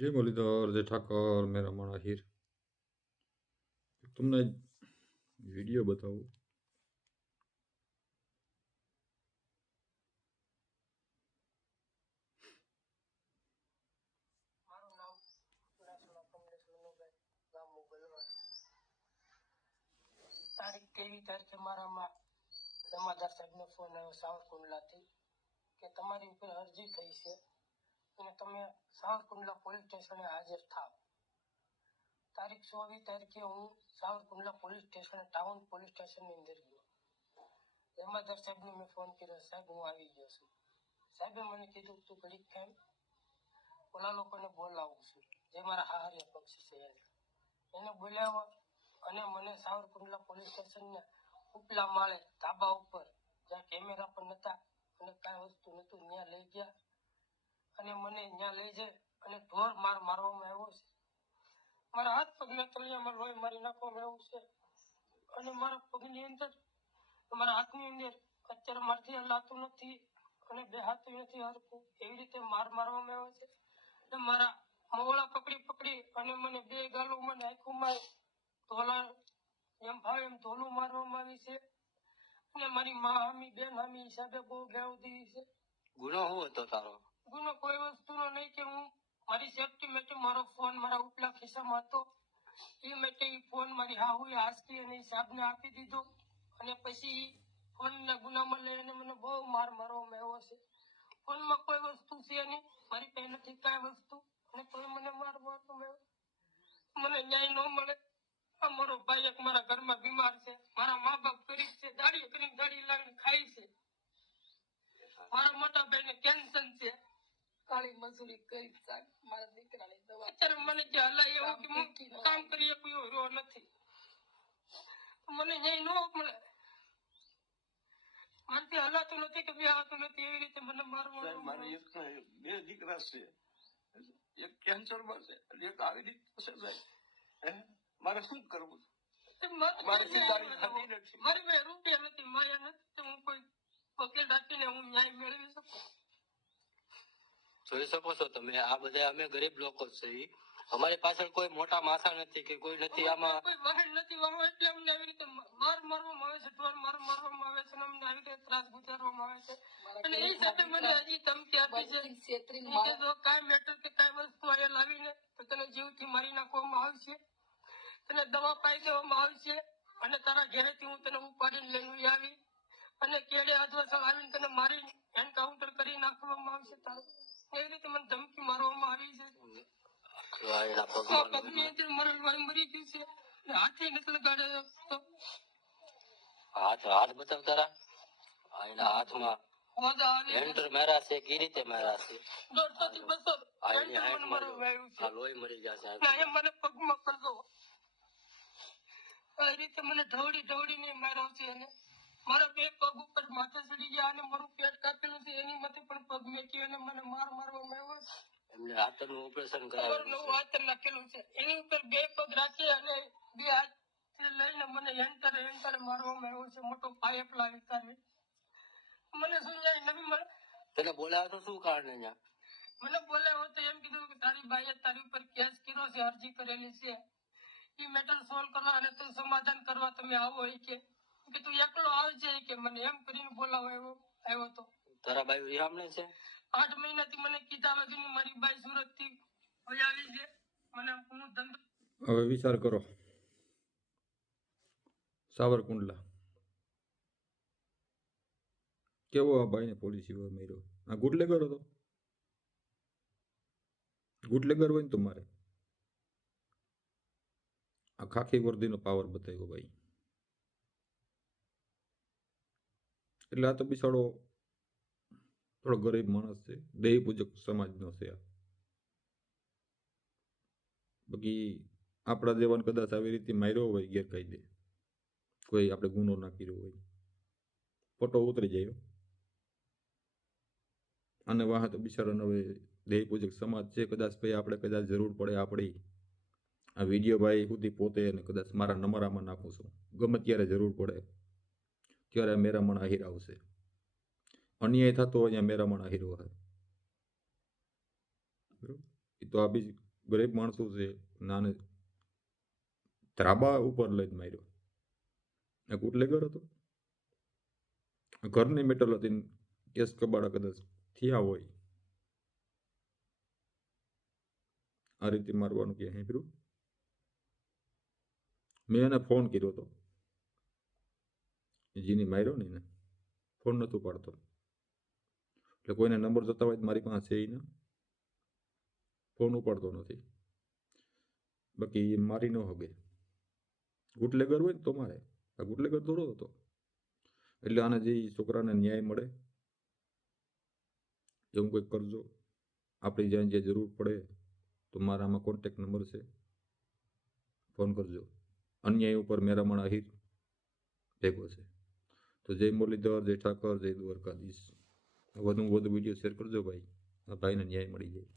जय मुरलीधर, जय ठाकर, मेरा मन आहिर। तुमने वीडियो बताओ। તારીખ 23 તારીખે મારામાં જમાદાર સાહેબનો ફોન આવ્યો સાવરકુંડલાથી કે તમારી ઉપર અરજી થઈ છે અને તમે સાવરકુંડલા પોલીસ સ્ટેશને હાજર થાવ. તારીખ 24 તારીખે હું Savarkundla police station town police સ્ટેશનની અંદર ગયો. જમાદાર સાહેબને મેં ફોન કર્યો, સાહેબ હું આવી ગયો છું. સાહેબે મને કીધું તું ઘડીક કેમ ઓલા લોકોને બોલાવું છું જે મારા હાહરિયા પક્ષ છે એને બોલાવ્યો અને મને સાવરકુંડલા પોલીસ સ્ટેશનના ઉપલા માળે ધાબા ઉપર જ્યાં કેમેરા પણ નહોતા અને કાંઈ વસ્તુ નહોતું ત્યાં લઈ ગયા અને મને ત્યાં લઈ જાય અને ઢોર માર મારવામાં આવ્યો છે. મારા હાથ પગના તળિયામાં લોહી મારી નાખવામાં આવ્યું છે અને મારા પગની અંદર મારા હાથની અંદર અત્યારે મારથી હલાતું નથી અને બે હાથ નથી હરખું એવી રીતે મારવામાં આવ્યો છે અને મારા મોળા પકડી અને મને બે ગાલોમાં નાખ્યું ધોલા એમ ભાવે એમ ધોલું મારવામાં આવી છે અને મારી મા હામી બેન હામી હિસાબે બહુ ગાવ દીધી છે. ગુનો શું હતો તારો? ગુનો કોઈ વસ્તુનો નહીં કે હું મારી સેફટી માટે મારો ફોન મારા ઉપલા ખિસ્સામાં હતો એ માટે ફોન મારી હાહુએ હાસકી અને હિસાબને આપી દીધો અને પછી ફોનના ગુનામાં લઈને મને બહુ મારવામાં આવ્યો છે. ફોનમાં કોઈ વસ્તુ છે નહીં, મારી પાસે નથી કાંઈ વસ્તુ અને કોઈ મને મારવામાં આવ્યો. મને ન્યાય ન મળે. મારો ભાઈ એક મારા ઘરમાં બીમાર છે, મારા મા બાપ ગરીબ છે, દાડી કરીને દાડી લાવીને ખાય છે. મારા મોટા ભાઈને કેન્સર છે, કાળી મજૂરી કરી મારા દીકરાની દવા. અત્યારે મને જે હલાય એવું કે હું કામ કરી શકું એવો રહ્યો નથી. મને ન્યાય ન મળે. મારથી હલાતું નથી કે બેહાતું નથી એવી રીતે મને મારવાનું. મારે બે દીકરા છે, એક કેન્સરમાં છે અને એક આવી રીતે છે સાહેબ. મારે શું કરવું? મારી પાસે રૂપિયા નથી, માયા નથી, હું કોઈ વકીલ રાખીને હું ન્યાય મેળવી શકું. જોઈ શકો છો તમે, આ બધા અમે ગરીબ લોકો છીએ. અમારી પાછળ કોઈ મોટા માથા નથી કે કોઈ નથી. આમાં કોઈ વાહન નથી વાળો એટલે અમને આવી રીતે મારવામાં આવે છે, ઢોર મારવામાં આવે છે અને અમને આવી રીતે ત્રાસ ગુજારવામાં આવે છે. અને એ સાથે મને હજી ધમકી આપી છે કે જો કાંઈ મેટર કે કાંઈ વસ્તુ અહીંયા લાવીને તો તને જીવથી મારી નાખવામાં આવશે, તને દવા પાઈ દેવામાં આવશે અને તારા ઘરેથી હું તને ઉપાડીને લઈને આવી અને કેડે હાથવા આવીને તને મારી એન્કાઉન્ટર કરી નાખવામાં આવશે. તારું એવી રીતે મને ધમકી મારવામાં આવી છે. પગની અંદર મારું લોહી મરી ગયું છે, હાથે નથી લગાડ્યો. હાથ બતાવ તારા. એના હાથમાં એન્ટર મારા છે, કે રીતે મારા છે? 150 થી 200 લોહી મરી જશે. મને પગમાં પડતો આ રીતે મને ઢવડીને માર્યો છે અને મારા બે પગ ઉપર માથે ચડી ગયા અને મારું પેટ કાપેલું છે એની માથે પણ પગ મેક્યો અને મને મારવામાં આવ્યો છે. એમને હાથનું ઓપરેશન કરાવ્યું છે. હાથ નાખેલું છે, એની ઉપર બે પગ રાખી અને બે હાથ લઈને મને એન્ટર મારવામાં આવ્યો છે. મોટો પાઇપ લાવી કાઢી મને શું જાય નવી મળે. તને બોલાવ્યો તો શું કારણે? મને બોલાવ્યો તો એમ કીધું કે તારી બાઈએ તારી ઉપર કેસ કર્યો છે, અરજી કરેલી છે, એ મેટર સોલ્વ કરવા અને તું સમાધાન કરવા તમે આવો કે તું એકલો આવજે કે મને એમ કરીને બોલાવો આવ્યો તો. તારા બાઈ વિરામણે છે? 8 મહિનાથી મને કીધા વગરની મારી બાઈ સુરત થી આવી છે. મને હું ધંધો. હવે વિચાર કરો, સાવરકુંડલા કેવો આ ભાઈને પોલીસ માર્યો. આ ગુટલેગર હતો. ગુટલેગર હોય ને તો મારે આ ખાખી વર્દીનો પાવર બતાવ્યો ભાઈ. એટલે આ તો બિસાડો થોડો ગરીબ માણસ છે, દેહ પૂજક સમાજનો છે. બાકી આપણા જેવાને કદાચ આવી રીતે માર્યો હોય ગેરકાયદે, કોઈ આપણે ગુનો ના કર્યો હોય, ફોટો ઉતરી જાય. અને વાહ તો બિચારાને હવે દેહ પૂજક સમાજ છે. કદાચ ભાઈ આપણે કદાચ જરૂર પડે આપણી આ વિડીયો ભાઈ સુધી પોતે અને કદાચ મારા નંબરમાં નાખું છું, ગમે ત્યારે જરૂર પડે ત્યારે મેરામણ આહિર આવશે. અન્યાય થતો અહીંયા મેરામણ આહિર હોય. બરોબર, એ તો આ બીજી ગરીબ માણસો છે નાને ધાબા ઉપર લઈને માર્યો. એક ઉટલેગર હતો, ઘરની મેટલ હતી ને કેસ કબાડા કદાચ થયા હોય. આ રીતે મારવાનું ક્યાં સાંભળ્યું? મેં એને ફોન કર્યો હતો, જેને માર્યો ને એને ફોન નહોતો પાડતો. એટલે કોઈને નંબર જતા હોય તો મારી પાસે છે એને ફોન ઉપાડતો નથી. બાકી એ મારી ન હગે. ગુટલેગર હોય ને તો મારે, આ ગુટલેગર દોડો હતો. એટલે આને જે છોકરાને ન્યાય મળે એવું કંઈક કરજો. આપણી જ્યાં જ્યાં જરૂર પડે તો મારામાં કોન્ટેક્ટ નંબર છે, ફોન કરજો. અન્યાય ઉપર મેરામણ આહિર ભેગો છે. તો જય મુરલીધર, જય ઠાકર, જય દ્વારકાધીશ. વધુ વિડીયો શેર કરજો ભાઈ, આ ભાઈને ન્યાય મળી જાય.